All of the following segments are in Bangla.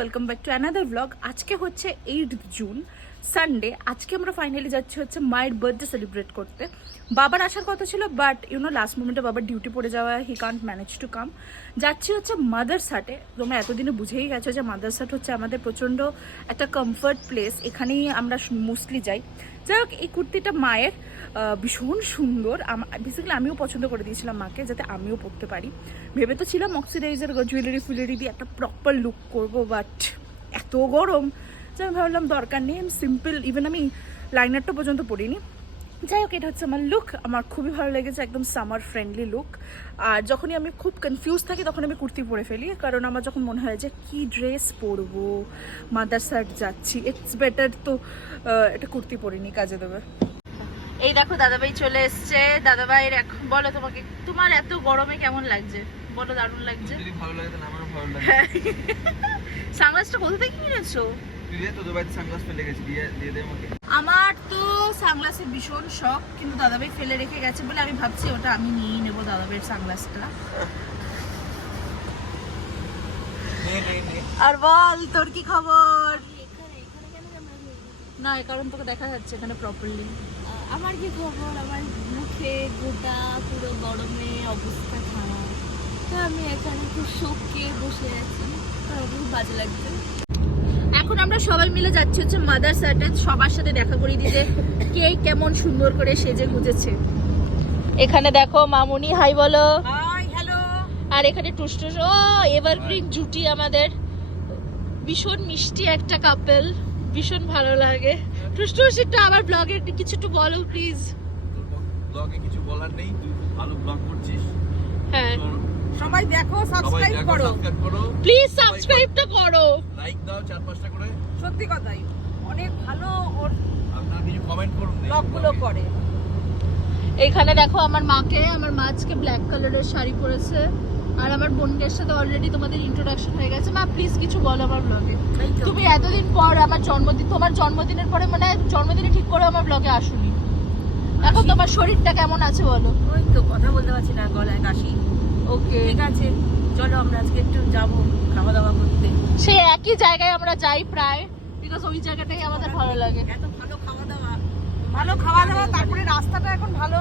Welcome back to another blog আজকে হচ্ছে এইট জুন সানডে আজকে আমরা ফাইনালি যাচ্ছি হচ্ছে মায়ের বার্থডে সেলিব্রেট করতে। বাবার আসার কথা ছিল বাট ইউনো লাস্ট মোমেন্টে বাবার ডিউটি পড়ে যাওয়া he can't manage to come যাচ্ছি হচ্ছে মাদার্স হাটে তোমরা এতদিনে বুঝেই গেছো যে মাদার্স হাট হচ্ছে আমাদের প্রচণ্ড একটা কমফর্ট প্লেস এখানেই আমরা মোস্টলি যাই। যাই হোক, এই কুর্তিটা মায়ের ভীষণ সুন্দর। বেসিক্যালি আমিও পছন্দ করে দিয়েছিলাম মাকে যাতে আমিও পরতে পারি। ভেবে তো ছিলাম অক্সিডাইজার জুয়েলারি ফুয়েলারি দিয়ে একটা প্রপার লুক করব বাট এত গরম। যে আমি ভাবলাম দরকার নেই, আমি সিম্পল ইভেন আমি লাইনারটা পর্যন্ত পরিনি। যাই হোক এটা হচ্ছে আমার লুক আমার খুবই ভালো লেগেছে একদম সামার ফ্রেন্ডলি লুক আর যখনই আমি খুব কনফিউজ থাকি তখন আমি কুর্তি পরে ফেলি। কারণ আমার যখন মনে হয় যে কি ড্রেস পরবো? মাদার সাইড যাচ্ছি। ইটস বেটার তো একটা কুর্তি পরিনি কাজে দেবে। এই দেখো দাদাভাই চলে এসছে। দাদাভাইয়ের এখন বলো তোমাকে তোমার এত গরমে কেমন লাগছে? বলো দারুণ লাগছে। ভালো লাগে তাহলে আমারও ভালো লাগে সানগ্লাসটা কোথা থেকে কিনেছো? আমার তো সানগ্লাসের ভীষণ শখ কিন্তু দাদাভাই ফেলে রেখে গেছে বলে আমি ভাবছি ওটা আমি নিয়েই নেব দাদাভাইয়ের সানগ্লাসটা আর বল তোর কি খবর? না এ কারণ তোকে দেখা যাচ্ছে এখানে প্রপারলি আমার কি খবর? আমার মুখে গোটা পুরো গরমে অবস্থা খারাপ। তো আমি এখানে খুব শোকে বসে আছি। তো আমার খুব বাজে লাগছে। এখন আমরা সবাই মিলে যাচ্ছি হচ্ছে মাদার সার্টে সবার সাথে দেখা করিয়ে দিতে কে কেমন সুন্দর করে সেজে গুজেছে। এখানে দেখো মামুনি হাই বলো। হ্যালো আর এখানে টুসটুস ও এভারগ্রিন জুটি আমাদের। ভীষণ মিষ্টি একটা কাপেল ভীষণ ভালো লাগে। টুসটুস একটু আমার ব্লগের কিছু একটু বলো প্লিজ ব্লগে কিছু বলার নেই তুই ভালো ব্লগ করছিস। হ্যাঁ। সবাই দেখো সাবস্ক্রাইব করো। প্লিজ সাবস্ক্রাইবটা করো লাইক দাও চার পাঁচটা করে। সত্যি কথাই অনেক ভালো ওর আপনারা কিছু কমেন্ট করুন ব্লগগুলো করে। এখানে দেখো আমার মাকে আমার মা আজকে ব্ল্যাক কালারের শাড়ি পরেছে। আর আমার বোনদের সাথে অলরেডি তোমাদের ইন্ট্রোডাকশন হয়ে গেছে। মা প্লিজ কিছু বলো আমার ব্লগে তুমি এতদিন পর আমার জন্মদিন তোমার জন্মদিনের পরে মানে জন্মদিনে ঠিক করে আমার ব্লগে আসুনি। এখন তোমার শরীরটা কেমন আছে বলো। ওই তো কথা বলতে পারছি না গলায় কাশি। ওকে। ঠিক আছে চলো আমরা আজকে একটু যাব খাওয়া দাওয়া করতে। সে একই জায়গায় আমরা যাই প্রায় বিকজ ওই জায়গাটাই আমাদের ভালো লাগে। এত ভালো খাওয়া দাওয়া ভালো খাওয়া দাওয়া তারপরে রাস্তাটা এখন ভালো।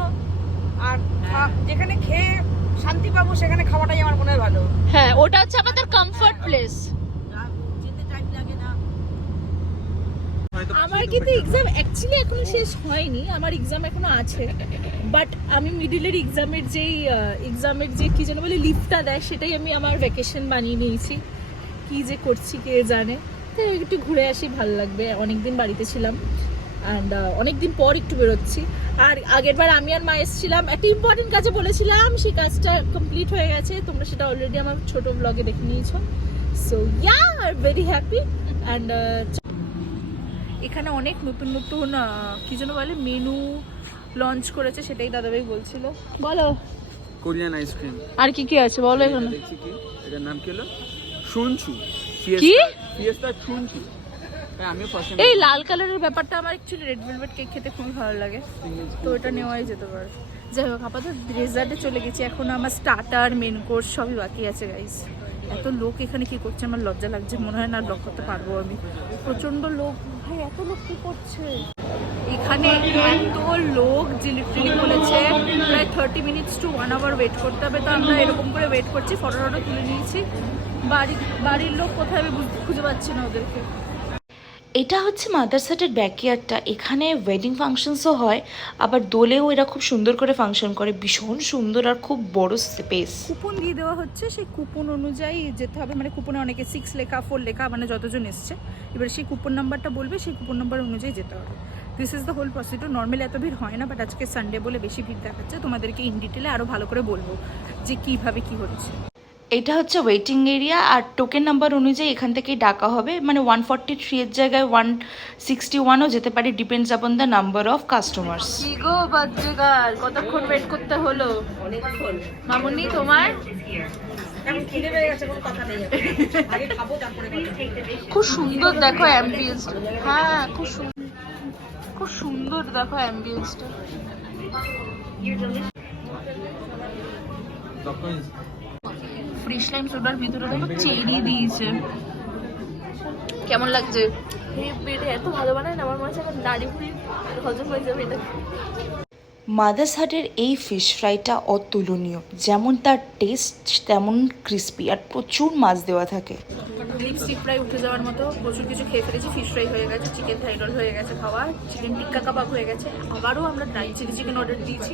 আর যেখানে খেয়ে শান্তি পাবো সেখানে খাওয়াটাই আমার মনে হয় ভালো। হ্যাঁ ওটা হচ্ছে আমাদের কমফর্ট প্লেস আর যেতে টাইম লাগে না আমার কিন্তু এক্সাম অ্যাকচুয়ালি এখনও শেষ হয়নি আমার এক্সাম এখনও আছে বাট আমি মিডিলের এক্সামের যেই এক্সামের যে কি যেন বলে লিভটা দেয় সেটাই আমি আমার ভ্যাকেশন বানিয়ে নিয়েছি। কি যে করছি কে জানে। তো একটু ঘুরে আসি ভালো লাগবে। অনেকদিন বাড়িতে ছিলাম অ্যান্ড অনেকদিন পর একটু বেরোচ্ছি। আর আগের বার আমি আর মা এসেছিলাম একটা ইম্পর্টেন্ট কাজে বলেছিলাম সেই কাজটা কমপ্লিট হয়ে গেছে। তোমরা সেটা অলরেডি আমার ছোট ব্লগে দেখে নিয়েছো। সো ইয়া আর ভেরি হ্যাপি অ্যান্ড এখানে অনেক নতুন নতুন কি যেন বলে মেনু লঞ্চ করেছে সেটাই দাদাভাই বলছিল। বলো। কোরিয়ান আইসক্রিম আর কি কি আছে বলো এখানে। দেখছি কি? এটার নাম কি হলো? শুনছু কি? শুনছু হ্যাঁ ফার্স্ট এই লাল কালারের ব্যাপারটা আমার অ্যাকচুয়ালি রেড ভেলভেট কেক খেতে খুবই ভালো লাগে। তো এটা নেওয়াই যেতে পারে। যাই হোক আপাতত ডেজার্টে চলে গেছি। এখন আমার স্টার্টার মেন কোর্স সবই বাকি আছে গাইস এত লোক এখানে কি করছে? আমার লজ্জা লাগছে। মনে হয় না লক করতে পারব আমি। প্রচণ্ড লোক। ভাই, এত লোক কি করছে? এখানে এত লোক, যে লিটারেলি বলেছে, প্রায় thirty minutes to one hour wait করতে হবে। তো আমরা এরকম করে ওয়েট করছি ফটো টটো তুলে নিয়েছি। বাড়ি, বাড়ির লোক কোথায় আমি খুঁজে পাচ্ছি না ওদেরকে। এটা হচ্ছে মাদারসাটের ব্যাকইয়ার্ডটা এখানে ওয়েডিং ফাংশনসও হয়, আবার দোলেও এরা খুব সুন্দর করে ফাংশন করে। ভীষণ সুন্দর আর খুব বড় স্পেস কুপন দিয়ে দেওয়া হচ্ছে, সেই কুপন অনুযায়ী যেতে হবে। মানে কুপনে অনেকে সিক্স লেখা ফোর লেখা মানে যতজন এসছে। এবার সেই কুপন নাম্বারটা বলবে, সেই কুপন নাম্বার অনুযায়ী যেতে হবে। This is the whole procedure normally এত ভিড় হয় না বাট আজকে সানডে বলে বেশি ভিড় দেখাচ্ছে। তোমাদেরকে ইন ডিটেলে আরও ভালো করে বলব যে কীভাবে কী হচ্ছে। এটা হচ্ছে ওয়েটিং এরিয়া আর টোকেন নাম্বার অনুযায়ী এখান থেকেই ডাকা হবে। মানে ওয়ান ফর্টি থ্রি এর জায়গায় ওয়ান সিক্সটি ওয়ানও যেতে পারে depends upon the number of customers go কতক্ষণ ওয়েট করতে হলো? মামুনি তোমার? এখন খিদে পেয়ে গেছে কোনো কথা নেই। আগে খাব তারপরে কথা। খুব সুন্দর দেখো অ্যাম্বিয়েন্সটা হ্যাঁ খুব সুন্দর খুব সুন্দর দেখো অ্যাম্বিয়েন্সটা ফ্রেশ লাইম সোডার ভিতরে দেখো চেরি দিয়েছে। কেমন লাগছে? এত ভালো বানায় না, আমার মনে হচ্ছে এখন দাড়ি ফুড়ি হজম হয়ে যাবে এটা। মাদার্স হাটের এই ফিশ ফ্রাইটা অতুলনীয়। যেমন তার টেস্ট তেমন ক্রিস্পি আর প্রচুর মাছ দেওয়া থাকে। লিপস্টিক ফ্রাই উঠে যাওয়ার মতো প্রচুর কিছু খেয়ে ফেলেছি। ফিশ ফ্রাই হয়ে গেছে চিকেন থাই রোল হয়ে গেছে খাওয়া চিকেন টিক্কা কাবাব হয়ে গেছে। আবারও আমরা ড্রাই চিলি চিকেন অর্ডার দিয়েছি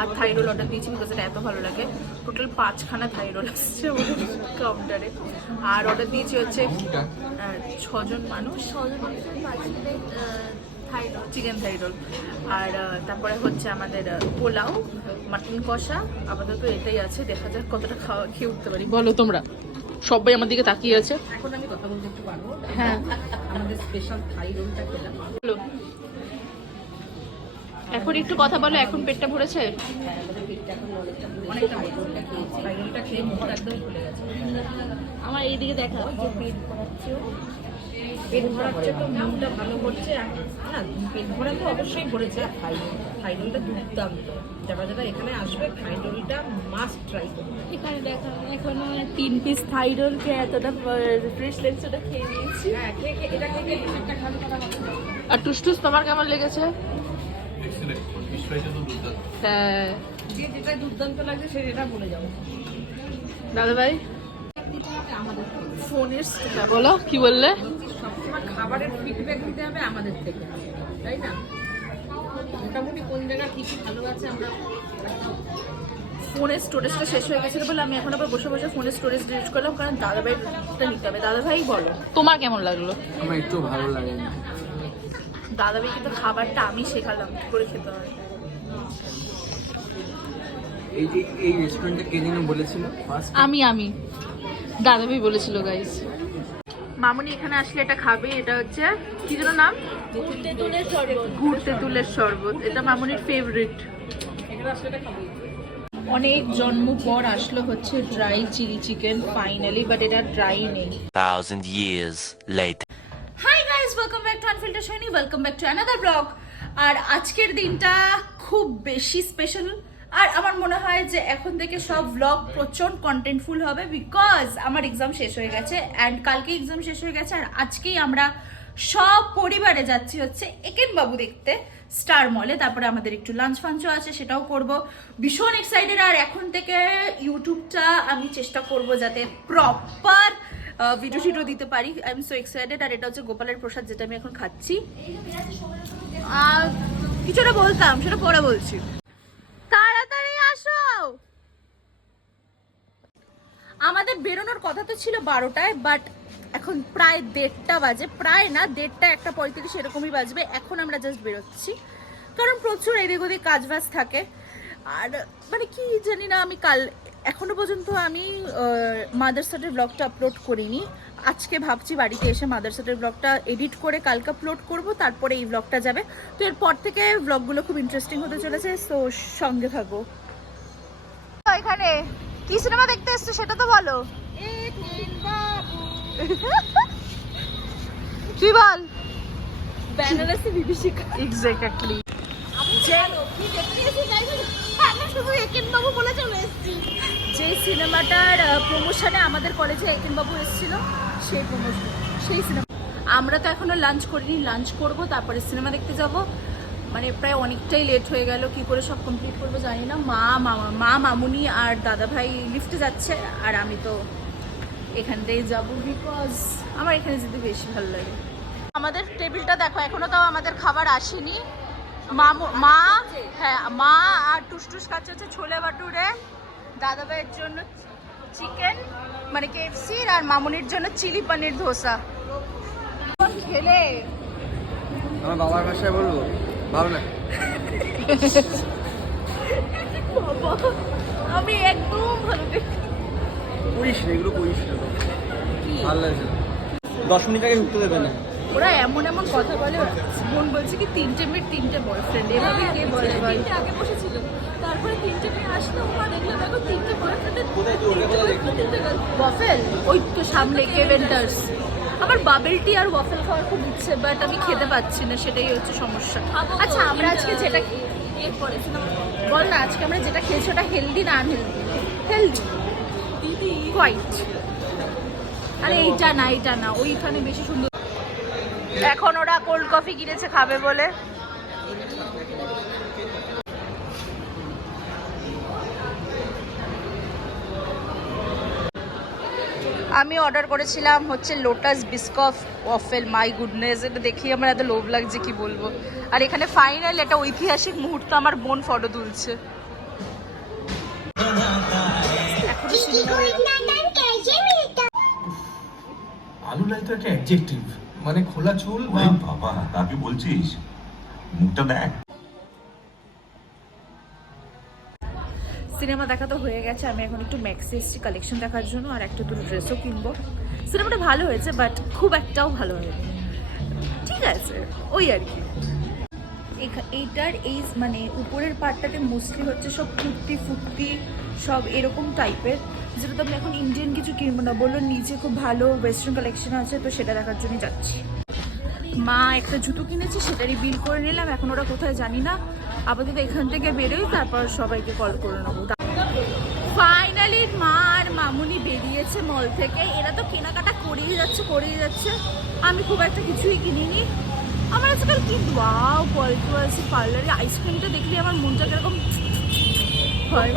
আর থাই রোল অর্ডার দিয়েছি বিকজ এটা এত ভালো লাগে। টোটাল পাঁচখানা থাই রোল আসছে কাউন্টারে আর অর্ডার দিয়েছি হচ্ছে ছজন মানুষ। ছজন plate Thai roll chicken Thai roll আর তারপরে হচ্ছে আমাদের পোলাও মাটন কষা। আপাতত এটাই আছে দেখা যাক কতটা খাওয়া খেয়ে উঠতে পারি। বলো তোমরা। সবাই আমার দিকে তাকিয়ে আছে। এখন আমি কথা বলতে একটু পারব? হ্যাঁ। আমাদের স্পেশাল থাই রোলটা খেলাম। বলো। এখন একটু কথা বলো এখন পেটটা ভরেছে? হ্যাঁ আমার এইদিকে দেখা পেট পেট ভরাচ্ছে তো মনটা ভালো করছে। না পেট ভরা তো অবশ্যই ভরেছে আর থাই দুর্দান্ত। যারা যারা এখানে আসবে থাই রোলটা মাস্ট ট্রাই করবে এখানে দেখা এখনও তিন পিস থাই রোল খেয়ে এতটা ফ্রেশ লেগছে ওটা খেয়ে নিয়েছি। হ্যাঁ খেয়ে খেয়ে এটা খেয়ে একটা হবে আর টুসটুস তোমার কেমন লেগেছে? হ্যাঁ। যে যেটা দুর্দান্ত লাগছে সে এটা বলে যাব দাদা ভাই ফোনের বলো কি বললে? খাবারের ফিডব্যাক দিতে হবে আমাদের থেকে তাই না? মোটামুটি কোন জায়গায় কি কি ভালো আছে আমরা ফোনের স্টোরেজটা শেষ হয়ে গেছিল বলে আমি এখন আবার বসে বসে ফোনের স্টোরেজ ডিলিট করলাম কারণ দাদা ভাইটা নিতে হবে। দাদা ভাই বলো। তোমার কেমন লাগল? আমার একটু ভালো লাগে না দাদা ভাই কিন্তু খাবারটা আমি শেখালাম কি করে খেতে হয় এই যে এই রেস্টুরেন্টটা কে যেন বলেছিল? আমি আমি। দাদা ভাই বলেছিল গাইস মামুনি এখানে আসলে এটা খাবে এটা হচ্ছে কি যেন নাম? তেঁতুলের শরবত গুড় তেঁতুলের শরবত এটা মামুনির ফেভারিট অনেক জন্ম পর আসলো হচ্ছে dry chilli chicken finally but এটা ড্রাই নেই। Thousand years later. Hi guys welcome back to unfilter Shiny welcome back to another blog আর আজকের দিনটা খুব বেশি স্পেশাল আর আমার মনে হয় যে এখন থেকে সব ব্লগ প্রচণ্ড কন্টেন্টফুল হবে বিকজ আমার এক্সাম শেষ হয়ে গেছে অ্যান্ড কালকে এক্সাম শেষ হয়ে গেছে আর আজকেই আমরা সব পরিবারে যাচ্ছি হচ্ছে একেন বাবু দেখতে স্টার মলে তারপরে আমাদের একটু লাঞ্চ ফাঞ্চও আছে সেটাও করব। ভীষণ এক্সাইটেড আর এখন থেকে ইউটিউবটা আমি চেষ্টা করব যাতে প্রপার ভিডিও টিডিও দিতে পারি। আই এম সো এক্সাইটেড আর এটা হচ্ছে গোপালের প্রসাদ যেটা আমি এখন খাচ্ছি। আর কিছুটা বলতাম সেটা পরে বলছি তাড়াতাড়ি আসো আমাদের বেরোনোর কথা তো ছিল বারোটায় বাট এখন প্রায় দেড়টা বাজে। প্রায় না, দেড়টা একটা পঁয়ত্রিশ এরকমই বাজবে। এখন আমরা জাস্ট বেরোচ্ছি। কারণ প্রচুর এদিক ওদিক কাজ বাজ থাকে। আর মানে কি জানি না, আমি কাল, এখনও পর্যন্ত আমি মাদারসাটের ব্লগটা আপলোড করিনি। আজকে ভাবছি বাড়িতে এসে মাদারসাটের ব্লগটা এডিট করে কালকে আপলোড করব, তারপরে এই ব্লগটা যাবে। তো এরপর থেকে ব্লগগুলো খুব ইন্টারেস্টিং হতে চলেছে তো সঙ্গে থাকো এখানে কি সিনেমা দেখতে এসছো সেটা তো বলো। তুই বল। বেনারসি বিভীষিকা। এক্স্যাক্টলি শুধু একেন বাবু বলে। চলে এসেছি। যে সিনেমাটার প্রমোশনে আমাদের কলেজে একেনবাবু এসেছিল সেই প্রমোশন সেই সিনেমা। আমরা তো এখনও লাঞ্চ করিনি লাঞ্চ করব তারপরে সিনেমা দেখতে যাব। মানে প্রায় অনেকটাই লেট হয়ে গেল। কি করে সব কমপ্লিট করব জানি না। মা মামা মা মামুনি আর দাদা ভাই লিফটে যাচ্ছে আর আমি তো এখানটাই যাব বিকজ আমার এখানে যেতে বেশি ভালো লাগে। আমাদের টেবিলটা দেখো এখনও তাও আমাদের খাবার আসেনি। মামু মা হ্যাঁ মা আর টুসটুস খাচ্ছে হচ্ছে ছোলে বাটুরে দাদা ভাইয়ের জন্য চিকেন মানে কেএফসি আর মামুনির জন্য চিলি পনির ধোসা। খেলে আমার বাবার ভাষায় বলব? ভালো আমি একদম ভালো করিস না এগুলো করিস না। ভালো লাগছে দশ মিনিট আগে ঢুকতে দেবে না। ওরা এমন এমন কথা বলে বোন বলছে কি তিনটে মেয়ের তিনটে বয়ফ্রেন্ড এভাবে কে বলে? তিনটে আগে বসেছিল। তারপরে তিনটে মেয়ে আসলো ওমা দেখলাম এখন তিনটে girl। ওয়াফেল ওই তো সামনে কেভেন্টার্স আমার বাবেল টি আর ওয়াফেল খাওয়ার খুব ইচ্ছে বাট আমি খেতে পাচ্ছি না, সেটাই হচ্ছে সমস্যা। আচ্ছা আমরা আজকে যেটা বল না আজকে আমরা যেটা খেয়েছি ওটা হেলদি না আনহেলদি হেলদি হোয়াইট আরে, এইটা না এইটা না, ওইখানে বেশি সুন্দর। এখন ওরা কোল্ড কফি কিনেছে, খাবে বলে। আমি অর্ডার করেছিলাম হচ্ছে Lotus Biscoff waffle my goodness এটা দেখি আমার এত লোভ লাগছে কি বলব? আর এখানে ফাইনাল একটা ঐতিহাসিক মুহূর্ত আমার বোন ফটো তুলছে। এখনও সিনেমার আলু লাই তো একটা অ্যাডজেক্টিভ মানে খোলা চুল? বাবা তা কি বলছিস? মুখটা দেখ। সিনেমা দেখা তো হয়ে গেছে, আমি এখন একটু ম্যাক্সি এসছি কালেকশন দেখার জন্য আর একটা দুটো ড্রেসও কিনবো। সিনেমাটা ভালো হয়েছে বাট খুব একটাও ভালো হয়নি। ঠিক আছে, ওই আর কি। এইটার এই মানে উপরের পার্টটাতে মোস্টলি হচ্ছে সব কুর্তি, ফুর্তি, সব এরকম টাইপের যেটা তো আমি এখন ইন্ডিয়ান কিছু কিনবো না, বলল নিচে খুব ভালো ওয়েস্টার্ন কালেকশন আছে, তো সেটা দেখার জন্যই যাচ্ছি। মা একটা জুতো কিনেছে, সেটারই বিল করে নিলাম, এখন ওরা কোথায় জানি না। আপাতত এখান থেকে বেরোই, তারপর সবাইকে কল করে নেব। ফাইনালি মা আর মামুনি বেরিয়েছে মল থেকে। এরা তো কেনাকাটা করিয়ে যাচ্ছে করিয়ে যাচ্ছে। আমি খুব একটা কিছুই কিনিনি। আমার আজকাল কি ওয়াও কোয়ালিটি আছে পার্লারে আইসক্রিমটা দেখলে আমার মনটা কীরকম হয়।